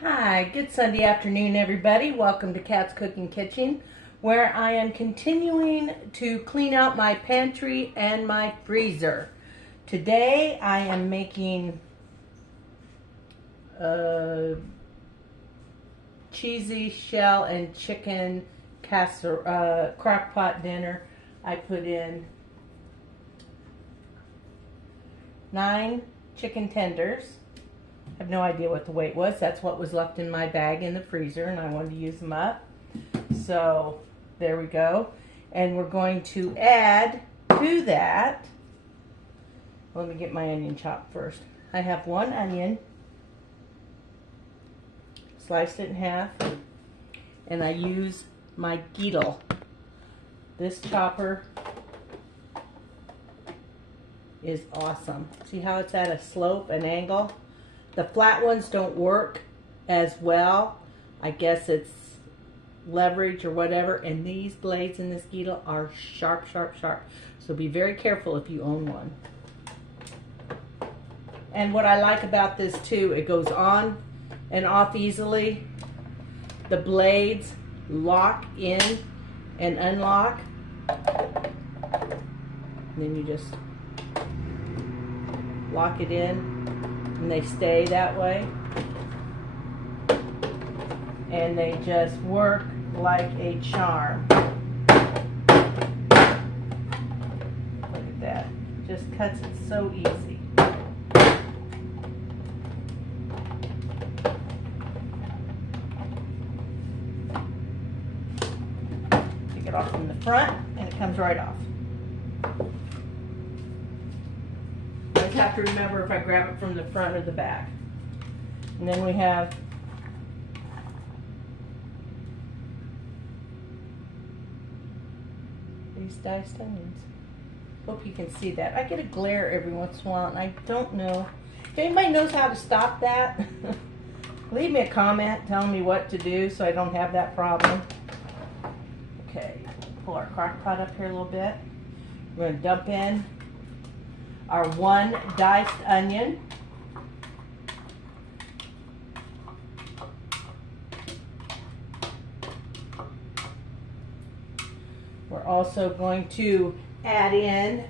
Hi, good Sunday afternoon, everybody. Welcome to Kat's Cooking Kitchen, where I am continuing to clean out my pantry and my freezer. Today, I am making cheesy shell and chicken crock-pot dinner. I put in 9 chicken tenders. I have no idea what the weight was. That's what was left in my bag in the freezer, and I wanted to use them up. So there we go. And we're going to add to that, let me get my onion chopped first. I have 1 onion, sliced it in half, and I use my Geedle. This chopper is awesome. See how it's at a slope, an angle? The flat ones don't work as well. I guess it's leverage or whatever. And these blades in this Geedle are sharp, sharp, sharp. So be very careful if you own one. And what I like about this too, it goes on and off easily. The blades lock in and unlock. And then you just lock it in. And they stay that way, and they just work like a charm. Look at that, just cuts it so easy. Take it off from the front and it comes right off. I have to remember if I grab it from the front or the back. And then we have these diced onions. Hope you can see that. I get a glare every once in a while, and I don't know. If anybody knows how to stop that, leave me a comment telling me what to do so I don't have that problem. Okay, pull our crock pot up here a little bit. We're going to dump in our 1 diced onion. We're also going to add in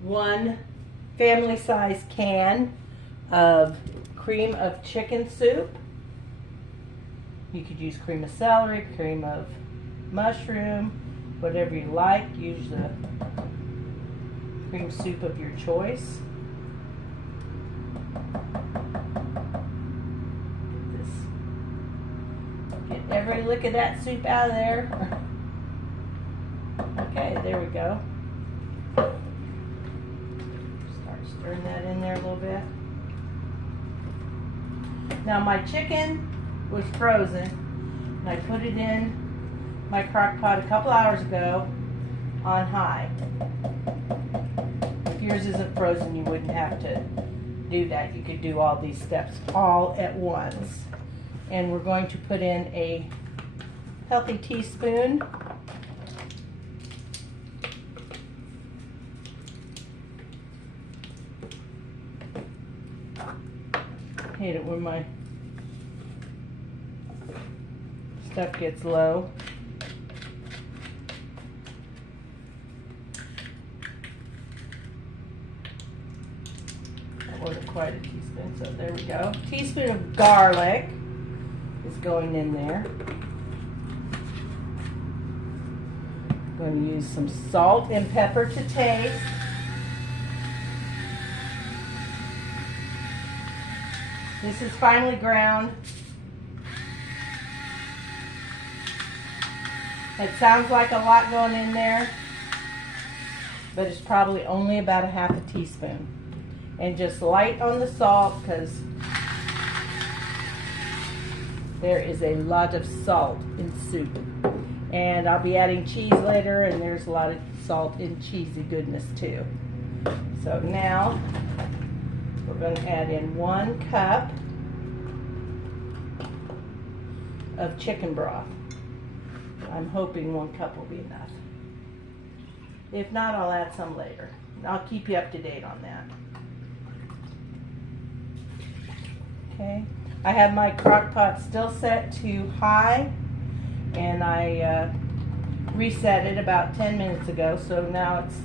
1 family-size can of cream of chicken soup. You could use cream of celery, cream of mushroom, whatever you like. Use the cream soup of your choice. Get every lick of that soup out of there. Okay, there we go. Start stirring that in there a little bit. Now my chicken was frozen, and I put it in my crock pot a couple hours ago on high. If yours isn't frozen, you wouldn't have to do that. You could do all these steps all at once. And we're going to put in a healthy teaspoon hate it when my stuff gets low. Wasn't quite a teaspoon, so there we go. Teaspoon of garlic is going in there. I'm going to use some salt and pepper to taste. This is finely ground. It sounds like a lot going in there, but it's probably only about a half a teaspoon. And just light on the salt, because there is a lot of salt in soup. And I'll be adding cheese later, and there's a lot of salt in cheesy goodness too. So now we're going to add in 1 cup of chicken broth. I'm hoping 1 cup will be enough. If not, I'll add some later. I'll keep you up to date on that. Okay, I have my crock pot still set to high, and I reset it about 10 minutes ago, so now it's,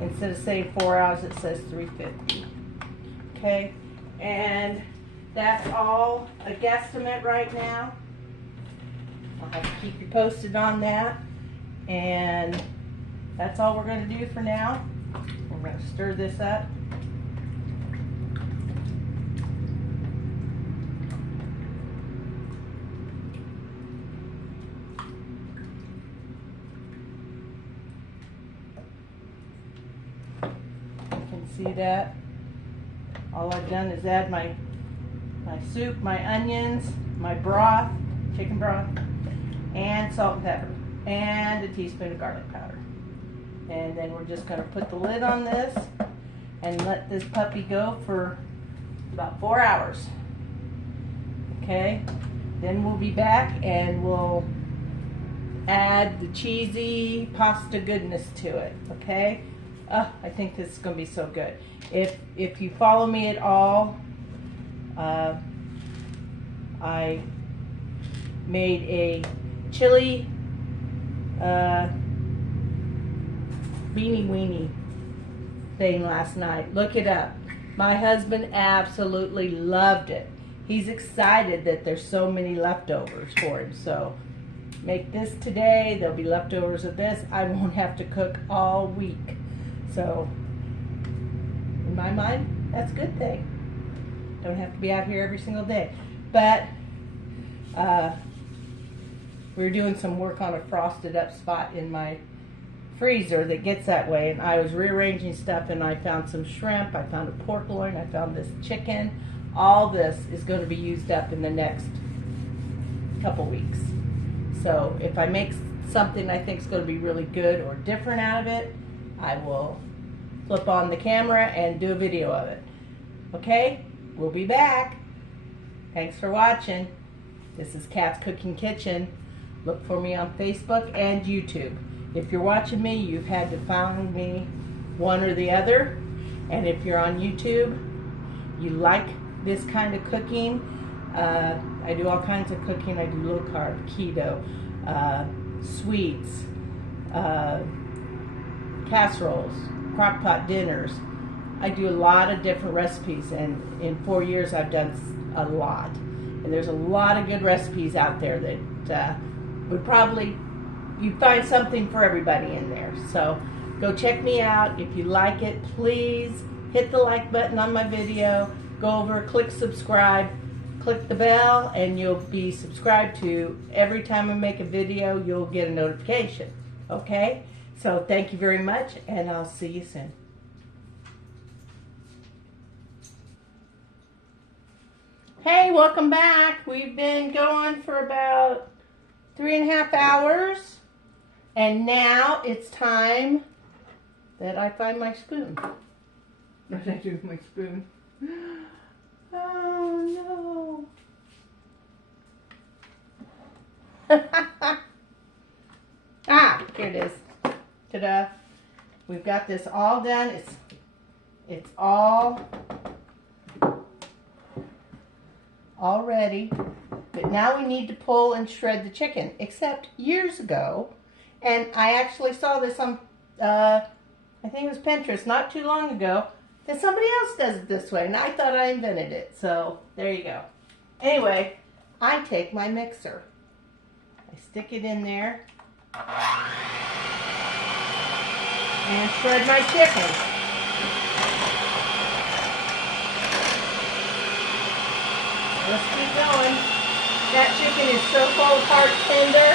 instead of saying 4 hours, it says 350. Okay, and that's all a guesstimate right now. I'll have to keep you posted on that, and that's all we're going to do for now. We're going to stir this up. See that? All I've done is add my soup, my onions, my broth, chicken broth, and salt and pepper, and a teaspoon of garlic powder. And then we're just going to put the lid on this and let this puppy go for about 4 hours. Okay? Then we'll be back and we'll add the cheesy pasta goodness to it. Okay? I think this is going to be so good. If you follow me at all, I made a chili beanie weenie thing last night. Look it up. My husband absolutely loved it. He's excited that there's so many leftovers for him. So make this today. There'll be leftovers of this. I won't have to cook all week. So, in my mind, that's a good thing. Don't have to be out here every single day. But, we were doing some work on a frosted up spot in my freezer that gets that way. And I was rearranging stuff and I found some shrimp, I found a pork loin, I found this chicken. All this is going to be used up in the next couple weeks. So, if I make something I think is going to be really good or different out of it, I will flip on the camera and do a video of it. Okay? We'll be back. Thanks for watching. This is Kat's Cooking Kitchen. Look for me on Facebook and YouTube. If you're watching me, you've had to find me one or the other. And if you're on YouTube, you like this kind of cooking, I do all kinds of cooking. I do low carb, keto, sweets, casseroles, crock-pot dinners. I do a lot of different recipes, and in 4 years I've done a lot. And there's a lot of good recipes out there that would probably, you'd find something for everybody in there. So go check me out. If you like it, please hit the like button on my video. Go over, click subscribe, click the bell, and you'll be subscribed to every time I make a video. You'll get a notification. Okay? So thank you very much, and I'll see you soon. Hey, welcome back. We've been going for about 3.5 hours, and now it's time that I find my spoon. What did I do with my spoon? Oh no. Ah, here it is. Ta-da. We've got this all done. It's all ready. But now we need to pull and shred the chicken. Except years ago, and I actually saw this on, I think it was Pinterest, not too long ago, that somebody else does it this way, and I thought I invented it. So there you go. Anyway, I take my mixer. I stick it in there and shred my chicken. Let's keep going. That chicken is so full of heart tender.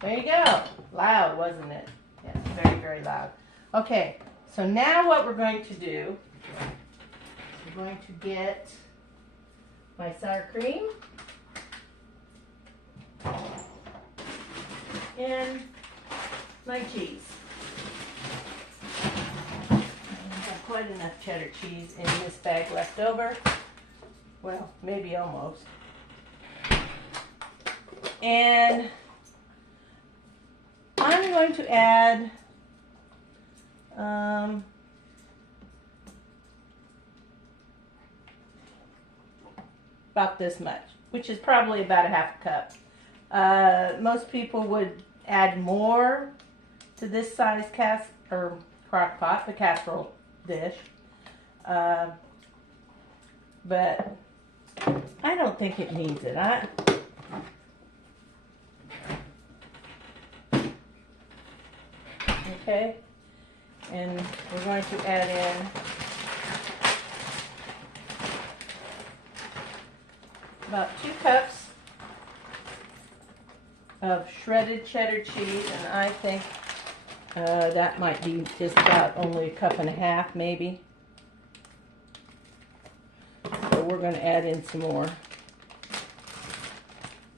There you go. Loud, wasn't it? Yes, very, very loud. Okay, so now what we're going to do, we're going to get my sour cream. And my cheese. I have quite enough cheddar cheese in this bag left over. Well, maybe almost. And I'm going to add about this much, which is probably about a half a cup. Most people would add more to this size crock pot, the casserole dish. But I don't think it needs it. Okay, and we're going to add in about 2 cups of shredded cheddar cheese, and I think that might be just about only a cup and a half, maybe. So we're going to add in some more.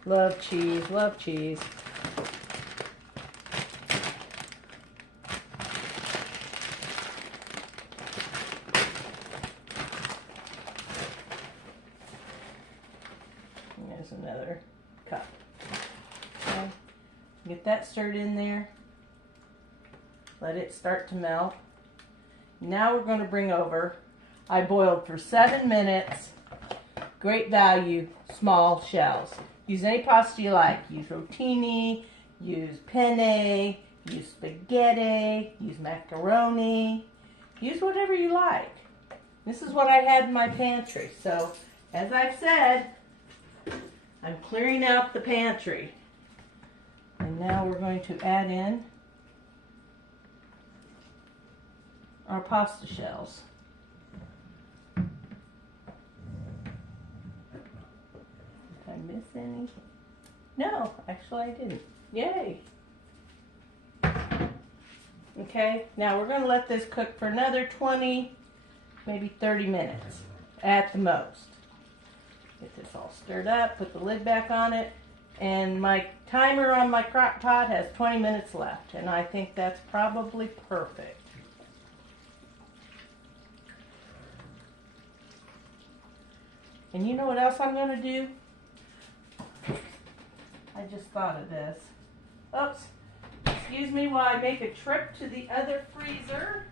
Love cheese, love cheese. There's another cup. Okay. Get that stirred in there. Let it start to melt. Now we're going to bring over, I boiled for 7 minutes, great value, small shells. Use any pasta you like. Use rotini, use penne, use spaghetti, use macaroni. Use whatever you like. This is what I had in my pantry. So, as I've said, I'm clearing out the pantry. And now we're going to add in our pasta shells. Did I miss any? No, actually I didn't. Yay! Okay, now we're going to let this cook for another 20, maybe 30 minutes at the most. Get this all stirred up, put the lid back on it, and my timer on my crock pot has 20 minutes left, and I think that's probably perfect. And you know what else I'm going to do? I just thought of this. Oops. Excuse me while I make a trip to the other freezer.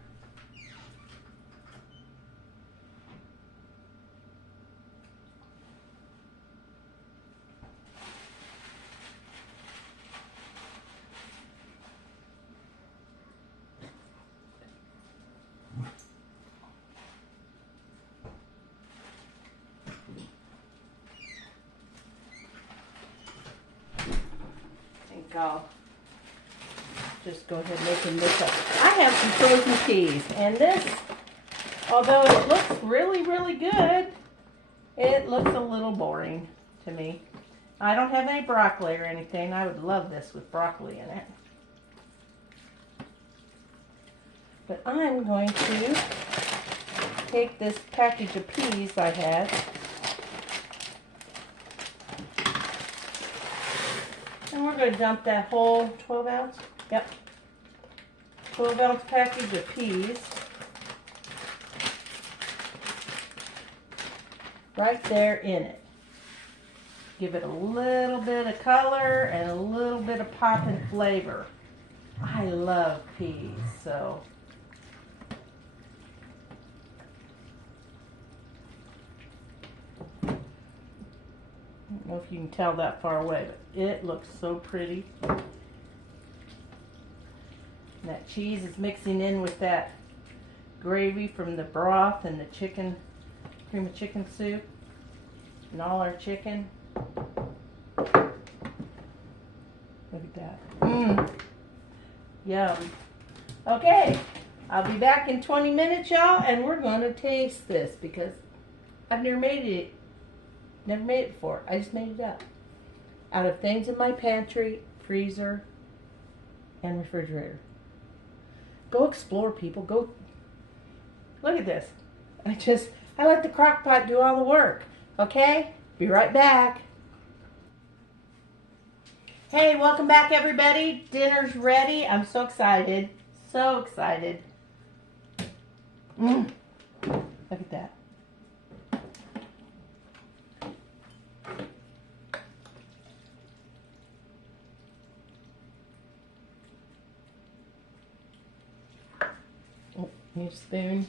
I'll just go ahead making this up. I have some frozen peas, and this, although it looks really, really good, it looks a little boring to me. I don't have any broccoli or anything. I would love this with broccoli in it. But I'm going to take this package of peas I had, and we're going to dump that whole 12 ounce, yep, 12 ounce package of peas right there in it. Give it a little bit of color and a little bit of pop and flavor. I love peas, so. I don't know if you can tell that far away, but it looks so pretty. And that cheese is mixing in with that gravy from the broth and the chicken, cream of chicken soup, and all our chicken. Look at that. Mmm. Yum. Okay, I'll be back in 20 minutes, y'all, and we're going to taste this because I've never made it before. I just made it up out of things in my pantry, freezer, and refrigerator. Go explore, people. Go look at this. I let the crock pot do all the work. Okay? Be right back. Hey, welcome back everybody. Dinner's ready. I'm so excited. So excited. Look at that. Oh, need a spoon.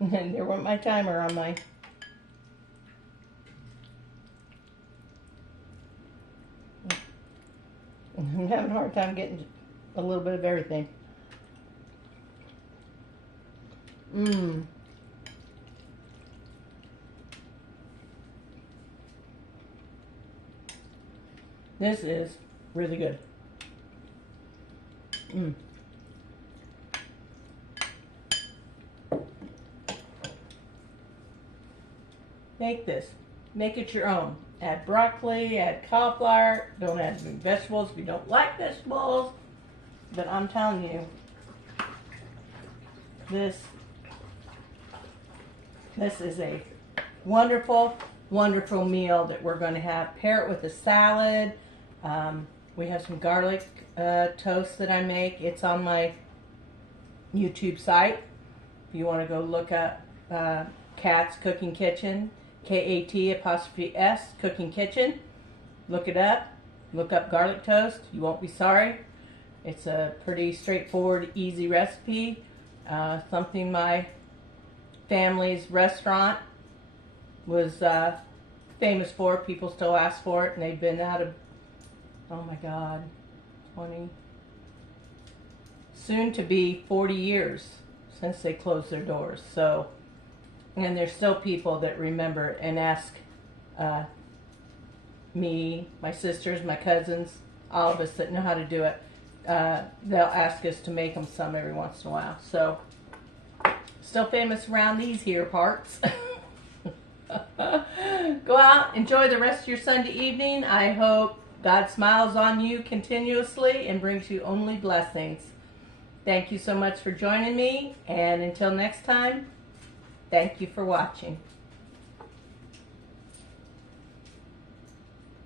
And there went my timer on my. I'm having a hard time getting a little bit of everything. This is really good. Make this. Make it your own. Add broccoli, add cauliflower. Don't add vegetables if you don't like vegetables. But I'm telling you, this is a wonderful, wonderful meal that we're going to have. Pair it with a salad. We have some garlic toast that I make. It's on my YouTube site. If you want to go look up Kat's Cooking Kitchen, K-A-T'_S Cooking Kitchen. Look it up. Look up garlic toast. You won't be sorry. It's a pretty straightforward, easy recipe. Something my family's restaurant was famous for. People still ask for it, and they've been out of, oh my God, 20, soon to be 40 years since they closed their doors. So, and there's still people that remember it and ask me, my sisters, my cousins, all of us that know how to do it. They'll ask us to make them some every once in a while. So, still famous around these here parts. Go out, enjoy the rest of your Sunday evening. I hope God smiles on you continuously and brings you only blessings. Thank you so much for joining me, and until next time, thank you for watching.